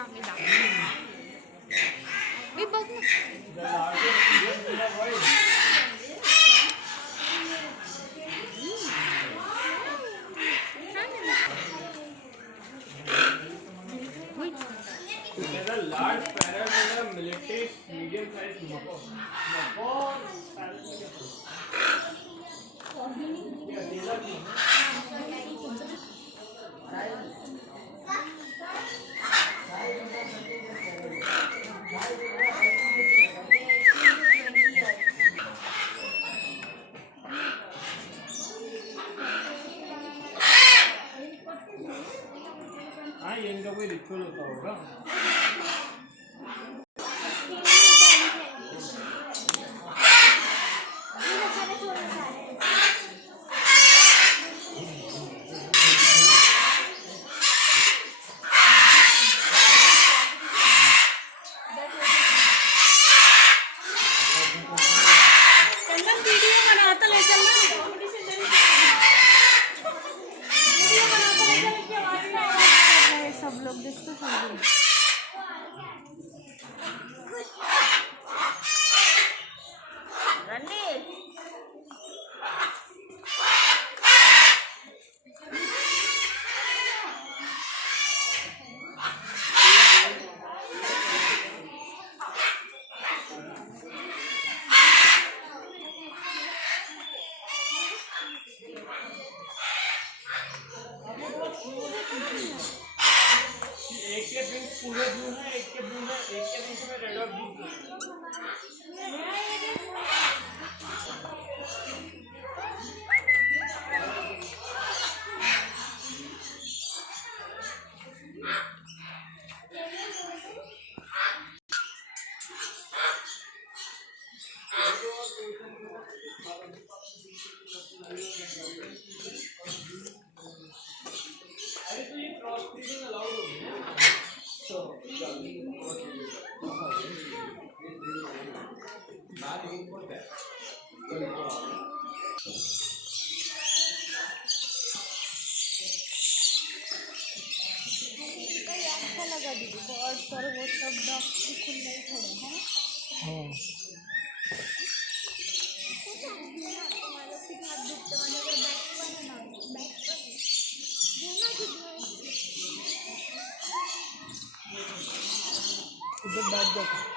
हाँ मी दाखवते. मी बघ ना. There's a large parrot and a military medium-sized macaw. हाँ ये इनका कोई रिचुअल होता होगा. सब लोग देखते हैं. एक के पिंक पूरे ब्लू है, एक के ब्लू है, एक के पिंक में रेड और ब्लू. अरे तो ये क्रॉस ब्रीडिंग अलाउड होगी ना. अच्छा लगा दीदी. बर्ड्स और वो सब डॉग्स भी खुले ही खड़े हैं. हाँ. इधर बैठ जाओ.